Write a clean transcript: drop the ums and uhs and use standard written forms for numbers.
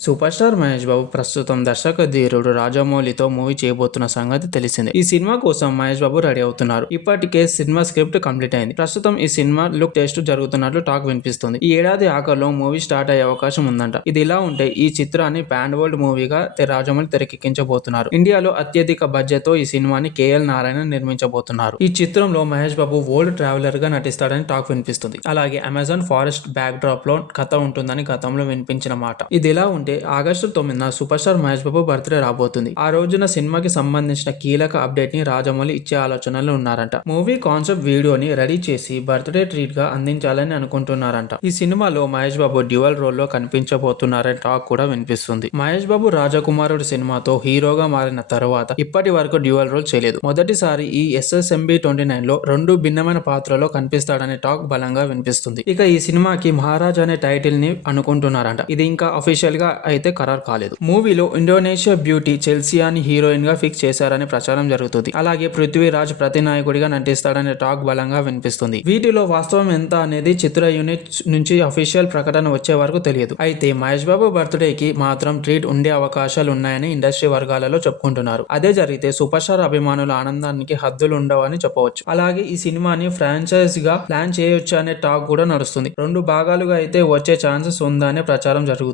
Super star Mahesh Babu ప్రస్తుతం దర్శక ధీరుడు రాజమౌళితో మూవీ చేయబోతున్న సంగతి తెలిసిందే. ఈ సినిమా కోసం మహేష్ బాబు రెడీ అవుతున్నారు. ఇప్పటికే సినిమా స్క్రిప్ట్ కంప్లీట్ అయింది. ప్రస్తుతం ఈ సినిమా లుక్ టెస్ట్ జరుగుతున్నట్లు టాక్ వినిపిస్తుంది. ఈ ఏడాది ఆఖరిలో మూవీ స్టార్ట్ అయ్యే అవకాశం ఉందంట. ఇది ఇలా ఉంటే ఈ చిత్రాన్ని పాన్ వరల్డ్ మూవీగా రాజమౌళి తెరకెక్కించబోతున్నారు. ఇండియాలో అత్యధిక బడ్జెట్ తో ఈ సినిమాని కేఎల్ నారాయణ నిర్మించబోతున్నారు. ఈ చిత్రంలో మహేష్ బాబు వరల్డ్ ట్రావెలర్ గా నటిస్తాడని టాక్ వినిపిస్తుంది. అలాగే అమెజాన్ ఫారెస్ట్ బ్యాక్ డ్రాప్ లో కథ ఉంటుందని గతంలో వినిపించిన మాట. ఇది ఇలా ఉంటే August 9న super star Mahesh Babu birthday రాబోతుంది. ఆ రోజున సినిమాకి సంబంధించిన కీలక అప్డేట్ ని రాజమౌళి ఇచ్చే ఆలోచనలు ఉన్నారంట. మూవీ కాన్సెప్ట్ వీడియోని రెడీ చేసి బర్త్డే ట్రీట్ గా అందించాలని అనుకుంటున్నారంట. ఈ సినిమాలో మహేష్ బాబు డ్యూయల్ రోల్ లో కనిపించబోతున్నారని టాక్ కూడా వినిపిస్తుంది. మహేష్ బాబు రాజకుమారుడు సినిమాతో హీరోగా మారిన తర్వాత ఇప్పటి వరకు డ్యూయల్ రోల్ చేయలేదు. మొదటిసారి ఈ SSMB 29 లో రెండు భిన్నమైన పాత్రలో కనిపిస్తాడనే టాక్ బలంగా వినిపిస్తుంది. ఇక ఈ సినిమాకి మహారాజ్ అనే టైటిల్ ని అనుకుంటున్నారంట. ఇది ఇంకా అఫీషియల్ గా అయితే ఖరారు కాలేదు. మూవీలో ఇండోనేషియా బ్యూటీ చెల్సియాని హీరోయిన్ గా ఫిక్స్ చేశారనే ప్రచారం జరుగుతుంది. అలాగే పృథ్వీరాజ్ ప్రతినాయకుడిగా నటిస్తాడనే టాక్ బలంగా వినిపిస్తుంది. వీటిలో వాస్తవం ఎంత అనేది చిత్ర యూనిట్ నుంచి అఫీషియల్ ప్రకటన వచ్చే వరకు తెలియదు. అయితే మహేష్ బాబు బర్త్డే కి మాత్రం ట్రీట్ ఉండే అవకాశాలు ఉన్నాయని ఇండస్ట్రీ వర్గాలలో చెప్పుకుంటున్నారు. అదే జరిగితే సూపర్ స్టార్ అభిమానుల ఆనందానికి హద్దులు ఉండవని చెప్పవచ్చు. అలాగే ఈ సినిమాని ఫ్రాంచైజ్ గా ప్లాన్ చేయొచ్చు అనే టాక్ కూడా నడుస్తుంది. రెండు భాగాలుగా అయితే వచ్చే ఛాన్సెస్ ఉందనే ప్రచారం జరుగుతుంది.